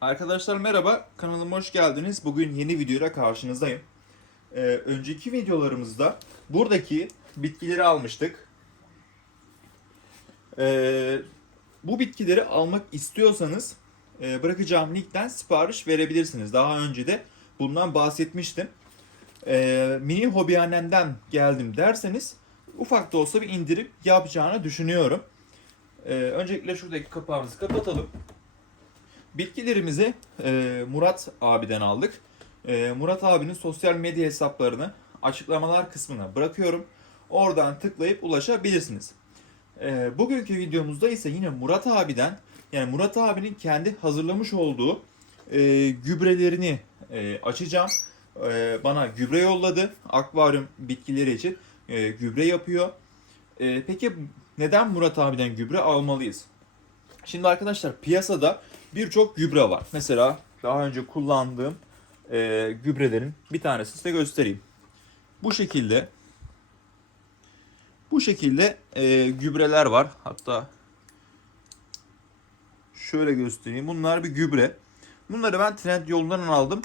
Arkadaşlar merhaba, kanalıma hoş geldiniz. Bugün yeni videoyla karşınızdayım. Ee, önceki videolarımızda buradaki bitkileri almıştık. Ee, bu bitkileri almak istiyorsanız e, bırakacağım linkten sipariş verebilirsiniz. Daha önce de bundan bahsetmiştim. Ee, mini hobihanemden geldim derseniz ufak da olsa bir indirim yapacağını düşünüyorum. Ee, öncelikle şuradaki kapağımızı kapatalım. Bitkilerimizi e, Murat abiden aldık. E, Murat abinin sosyal medya hesaplarını açıklamalar kısmına bırakıyorum. Oradan tıklayıp ulaşabilirsiniz. E, bugünkü videomuzda ise yine Murat abiden yani Murat abinin kendi hazırlamış olduğu e, gübrelerini e, açacağım. E, bana gübre yolladı. Akvaryum bitkileri için e, gübre yapıyor. E, peki neden Murat abiden gübre almalıyız? Şimdi arkadaşlar piyasada birçok gübre var. Mesela daha önce kullandığım e, gübrelerin bir tanesini size göstereyim. Bu şekilde bu şekilde e, gübreler var. Hatta şöyle göstereyim. Bunlar bir gübre. Bunları ben trend yolundan aldım.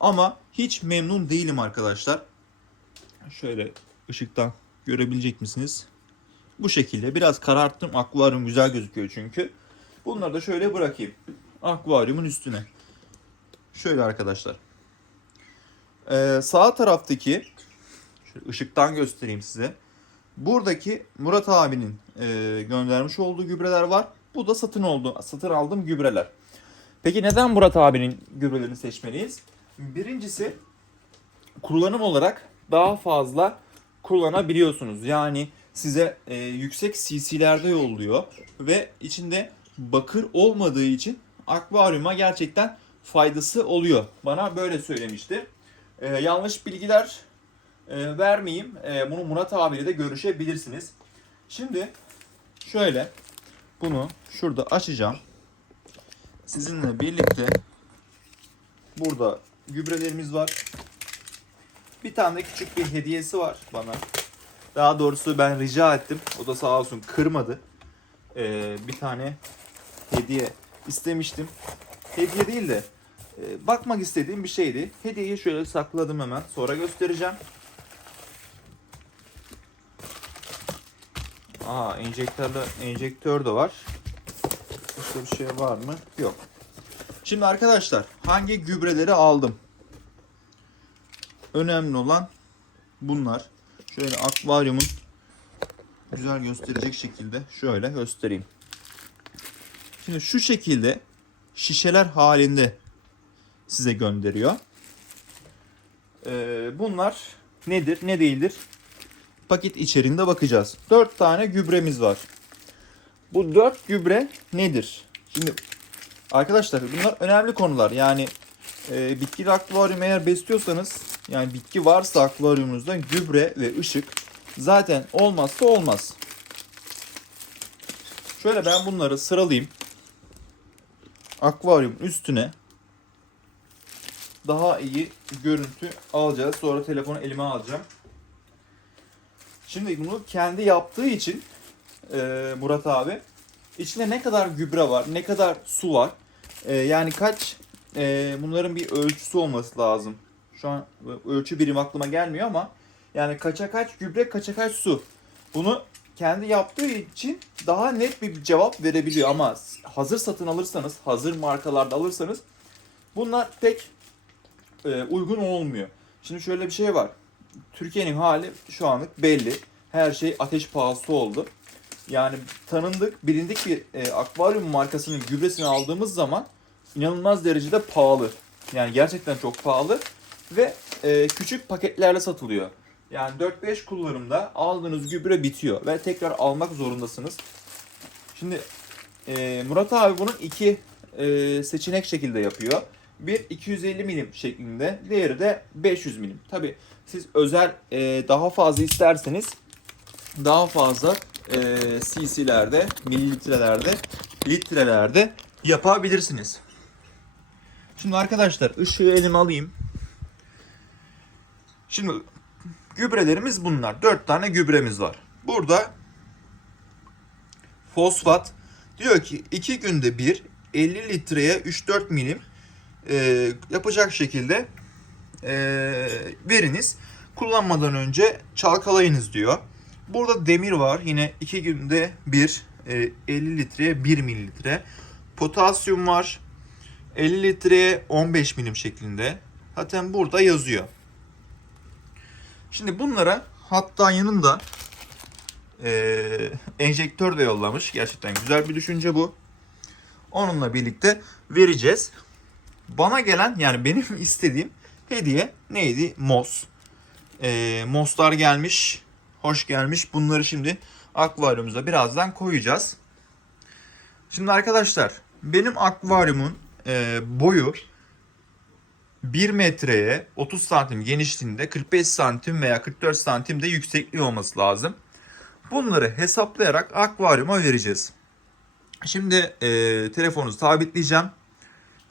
Ama hiç memnun değilim arkadaşlar. Şöyle ışıktan görebilecek misiniz? Bu şekilde. Biraz kararttım. Akvaryum güzel gözüküyor çünkü. Bunları da şöyle bırakayım. Akvaryumun üstüne. Şöyle arkadaşlar. Ee, sağ taraftaki şöyle ışıktan göstereyim size. Buradaki Murat abinin e, göndermiş olduğu gübreler var. Bu da satın oldu, satın aldığım gübreler. Peki neden Murat abinin gübrelerini seçmeliyiz? Birincisi kullanım olarak daha fazla kullanabiliyorsunuz. Yani size e, yüksek cc'lerde yolluyor ve içinde bakır olmadığı için akvaryuma gerçekten faydası oluyor. Bana böyle söylemişti. E, yanlış bilgiler e, vermeyeyim. E, bunu Murat abiyle de görüşebilirsiniz. Şimdi şöyle bunu şurada açacağım. Sizinle birlikte burada gübrelerimiz var. Bir tane de küçük bir hediyesi var bana. Daha doğrusu ben rica ettim. O da sağ olsun kırmadı. Ee, bir tane hediye istemiştim. Hediye değil de e, bakmak istediğim bir şeydi. Hediyeyi şöyle sakladım hemen. Sonra göstereceğim. Aa enjektörde enjektör de var. Başka bir şey var mı? Yok. Şimdi arkadaşlar hangi gübreleri aldım? Önemli olan bunlar. Şöyle akvaryumun güzel gösterecek şekilde şöyle göstereyim. Şimdi şu şekilde şişeler halinde size gönderiyor. Ee, bunlar nedir ne değildir? Paket içeriğinde bakacağız. 4 tane gübremiz var. Bu 4 gübre nedir? Şimdi arkadaşlar bunlar önemli konular. Yani e, bitkili akvaryum eğer besliyorsanız yani bitki varsa akvaryumunuzda gübre ve ışık zaten olmazsa olmaz. Şöyle ben bunları sıralayayım. Akvaryum üstüne daha iyi görüntü alacağız. Sonra telefonu elime alacağım. Şimdi bunu kendi yaptığı için e, Murat abi içinde ne kadar gübre var, ne kadar su var, e, yani kaç e, bunların bir ölçüsü olması lazım. Şu an ölçü birim aklıma gelmiyor ama yani kaça kaç gübre, kaça kaç su. Bunu kendi yaptığı için daha net bir cevap verebiliyor ama hazır satın alırsanız, hazır markalarda alırsanız bunlar pek e, uygun olmuyor. Şimdi şöyle bir şey var. Türkiye'nin hali şu anlık belli. Her şey ateş pahası oldu. Yani tanındık, bilindik bir e, akvaryum markasının gübresini aldığımız zaman inanılmaz derecede pahalı. Yani gerçekten çok pahalı ve e, küçük paketlerle satılıyor. Yani 4-5 kullanımda aldığınız gübre bitiyor ve tekrar almak zorundasınız. Şimdi e, Murat abi bunun iki e, seçenek şekilde yapıyor. Bir 250 milim şeklinde, diğeri de 500 milim. Tabi siz özel e, daha fazla isterseniz daha fazla e, cc'lerde, mililitrelerde, litrelerde yapabilirsiniz. Şimdi arkadaşlar ışığı elime alayım. Şimdi gübrelerimiz bunlar. 4 tane gübremiz var. Burada fosfat diyor ki 2 günde bir 50 litreye 3-4 milim e, yapacak şekilde e, veriniz. Kullanmadan önce çalkalayınız diyor. Burada demir var. Yine 2 günde bir e, 50 litreye 1 mililitre. Potasyum var. 50 litreye 15 milim şeklinde. Zaten burada yazıyor. Şimdi bunlara hatta yanında e, enjektör de yollamış. Gerçekten güzel bir düşünce bu. Onunla birlikte vereceğiz. Bana gelen yani benim istediğim hediye neydi? Mos. E, moslar gelmiş. Hoş gelmiş. Bunları şimdi akvaryumumuza birazdan koyacağız. Şimdi arkadaşlar benim akvaryumun e, boyu 1 metreye 30 santim genişliğinde 45 santim veya 44 santim de yüksekliği olması lazım. Bunları hesaplayarak akvaryuma vereceğiz. Şimdi e, telefonu sabitleyeceğim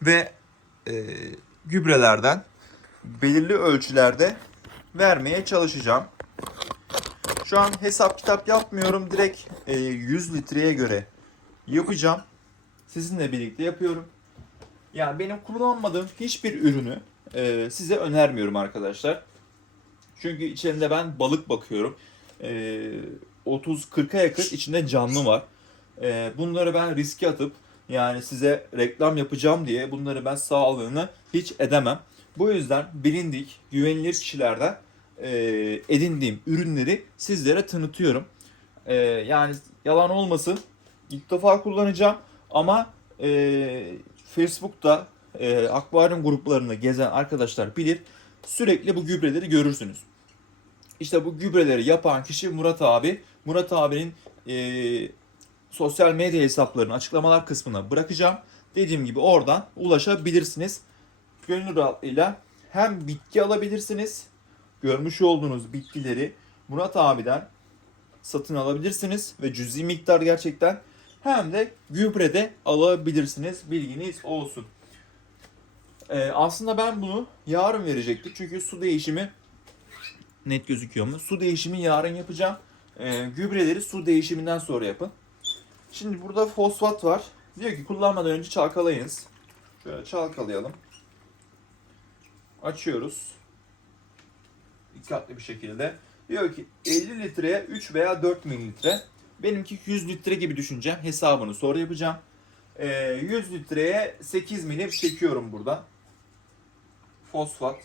ve e, gübrelerden belirli ölçülerde vermeye çalışacağım. Şu an hesap kitap yapmıyorum. Direkt e, 100 litreye göre yapacağım. Sizinle birlikte yapıyorum. Yani benim kullanmadığım hiçbir ürünü e, size önermiyorum arkadaşlar. Çünkü içinde ben balık bakıyorum. E, 30-40'a yakın içinde canlı var. E, bunları ben riske atıp yani size reklam yapacağım diye bunları ben sağlığını hiç edemem. Bu yüzden bilindik, güvenilir kişilerden e, edindiğim ürünleri sizlere tanıtıyorum. E, yani yalan olmasın ilk defa kullanacağım ama e, Facebook'ta e, akvaryum gruplarını gezen arkadaşlar bilir. Sürekli bu gübreleri görürsünüz. İşte bu gübreleri yapan kişi Murat abi. Murat abinin e, sosyal medya hesaplarını açıklamalar kısmına bırakacağım. Dediğim gibi oradan ulaşabilirsiniz. Gönül rahatlığıyla hem bitki alabilirsiniz. Görmüş olduğunuz bitkileri Murat abiden satın alabilirsiniz ve cüzi miktar gerçekten hem de gübre de alabilirsiniz. Bilginiz olsun. Ee, aslında ben bunu yarın verecektim. Çünkü su değişimi net gözüküyor mu? Su değişimi yarın yapacağım. Ee, gübreleri su değişiminden sonra yapın. Şimdi burada fosfat var. Diyor ki kullanmadan önce çalkalayınız. Şöyle çalkalayalım. Açıyoruz. Dikkatli bir şekilde. Diyor ki 50 litreye 3 veya 4 mililitre. Benimki 100 litre gibi düşüneceğim. Hesabını sonra yapacağım. Ee, 100 litreye 8 milim çekiyorum burada. Fosfat.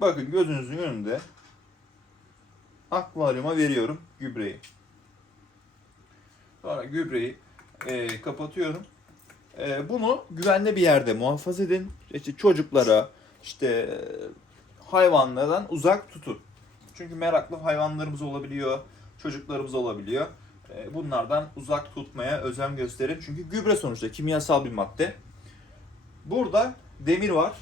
Bakın gözünüzün önünde akvaryuma veriyorum gübreyi. Sonra gübreyi e, kapatıyorum. E, bunu güvenli bir yerde muhafaza edin. İşte çocuklara, işte e, hayvanlardan uzak tutun. Çünkü meraklı hayvanlarımız olabiliyor, çocuklarımız olabiliyor. E, bunlardan uzak tutmaya özen gösterin. Çünkü gübre sonuçta kimyasal bir madde. Burada demir var.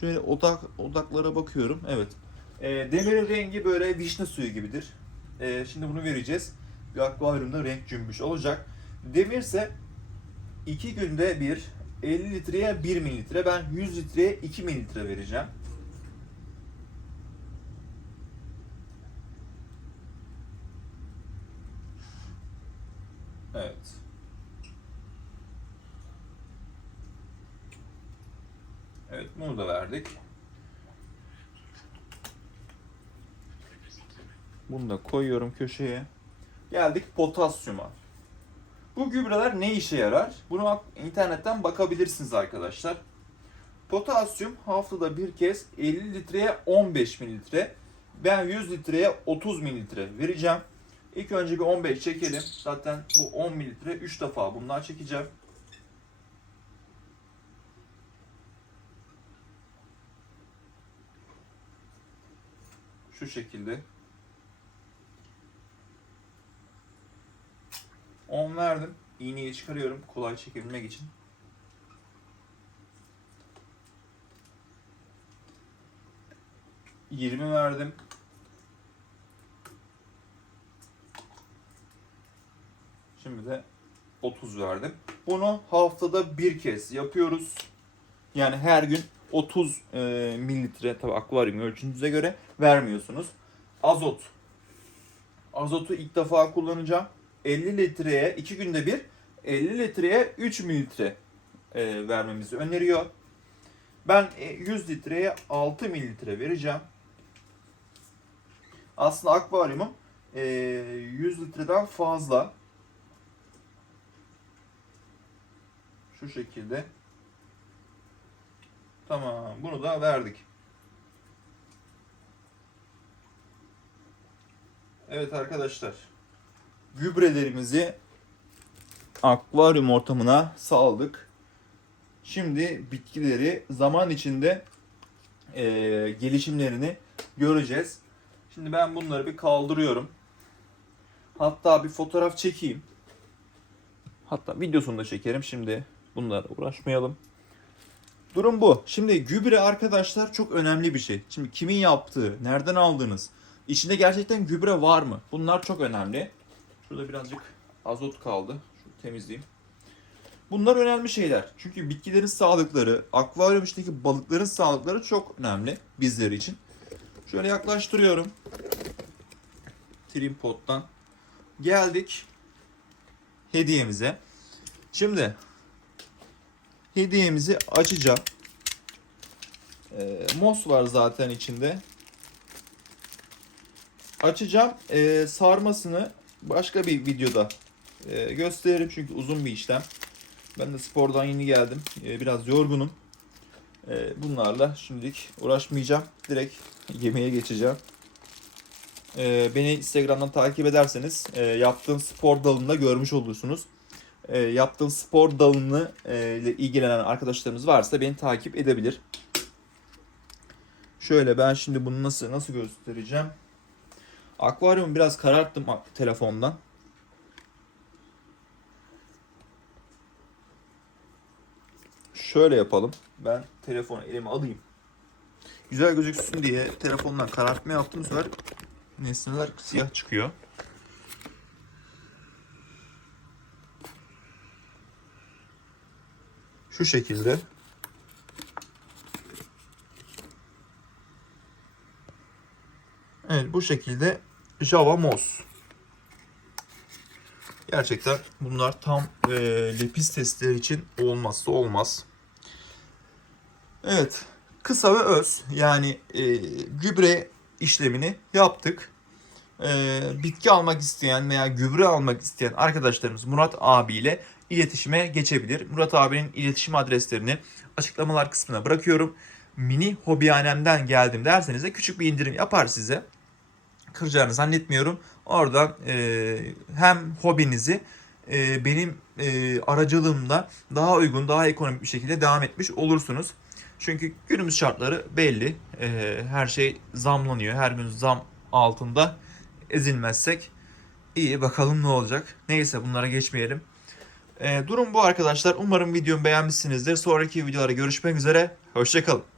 Şöyle odak odaklara bakıyorum. Evet. E, demirin rengi böyle vişne suyu gibidir. Şimdi bunu vereceğiz. Bir akvaryumda renk cümbüş olacak. Demirse 2 günde bir 50 litreye 1 mililitre. Ben 100 litreye 2 mililitre vereceğim. Evet. Evet bunu da verdik. Bunu da koyuyorum köşeye. Geldik potasyuma. Bu gübreler ne işe yarar? Bunu internetten bakabilirsiniz arkadaşlar. Potasyum haftada bir kez 50 litreye 15 mililitre. Ben 100 litreye 30 mililitre vereceğim. İlk önce bir 15 çekelim. Zaten bu 10 mililitre 3 defa bundan çekeceğim. Şu şekilde. 10 verdim. İğneyi çıkarıyorum kolay çekebilmek için. Yirmi verdim. Şimdi de 30 verdim. Bunu haftada bir kez yapıyoruz. Yani her gün 30 e, mililitre tabi akvaryum ölçünüze göre vermiyorsunuz. Azot azotu ilk defa kullanacağım. 50 litreye 2 günde bir 50 litreye 3 mililitre e, vermemizi öneriyor. Ben e, 100 litreye 6 mililitre vereceğim. Aslında akvaryumum e, 100 litreden fazla. Şu şekilde. Tamam. Bunu da verdik. Evet arkadaşlar. Gübrelerimizi akvaryum ortamına saldık. Şimdi bitkileri zaman içinde e, gelişimlerini göreceğiz. Şimdi ben bunları bir kaldırıyorum. Hatta bir fotoğraf çekeyim. Hatta videosunu da çekerim. Şimdi bunlara uğraşmayalım. Durum bu. Şimdi gübre arkadaşlar çok önemli bir şey. Şimdi kimin yaptığı, nereden aldığınız, içinde gerçekten gübre var mı? Bunlar çok önemli. Şurada birazcık azot kaldı. Şunu temizleyeyim. Bunlar önemli şeyler. Çünkü bitkilerin sağlıkları, akvaryum içindeki balıkların sağlıkları çok önemli bizler için. Şöyle yaklaştırıyorum. Trim pottan. Geldik hediyemize. Şimdi hediyemizi açacağım. Ee, mos var zaten içinde. Açacağım. Ee, sarmasını başka bir videoda e, gösteririm çünkü uzun bir işlem. Ben de spordan yeni geldim. Ee, biraz yorgunum. Ee, bunlarla şimdilik uğraşmayacağım. Direkt yemeğe geçeceğim. Ee, beni Instagram'dan takip ederseniz e, yaptığım spor dalında görmüş olursunuz. E, yaptığım spor dalını e, ile ilgilenen arkadaşlarımız varsa beni takip edebilir. Şöyle ben şimdi bunu nasıl nasıl göstereceğim? Akvaryumu biraz kararttım telefondan. Şöyle yapalım. Ben telefonu elime alayım. Güzel gözüksün diye telefondan karartma yaptım. Bu sefer nesneler siyah çıkıyor. Şu şekilde. Evet bu şekilde Java Moz. Gerçekten bunlar tam e, lepis testleri için olmazsa olmaz. Evet kısa ve öz yani e, gübre işlemini yaptık. E, bitki almak isteyen veya gübre almak isteyen arkadaşlarımız Murat abiyle iletişime geçebilir. Murat abinin iletişim adreslerini açıklamalar kısmına bırakıyorum. Mini hobihanemden geldim derseniz de küçük bir indirim yapar size. Kıracağını zannetmiyorum. Oradan e, hem hobinizi e, benim e, aracılığımla daha uygun, daha ekonomik bir şekilde devam etmiş olursunuz. Çünkü günümüz şartları belli. E, her şey zamlanıyor. Her gün zam altında ezilmezsek iyi bakalım ne olacak. Neyse bunlara geçmeyelim. E, durum bu arkadaşlar. Umarım videomu beğenmişsinizdir. Sonraki videolara görüşmek üzere. Hoşçakalın.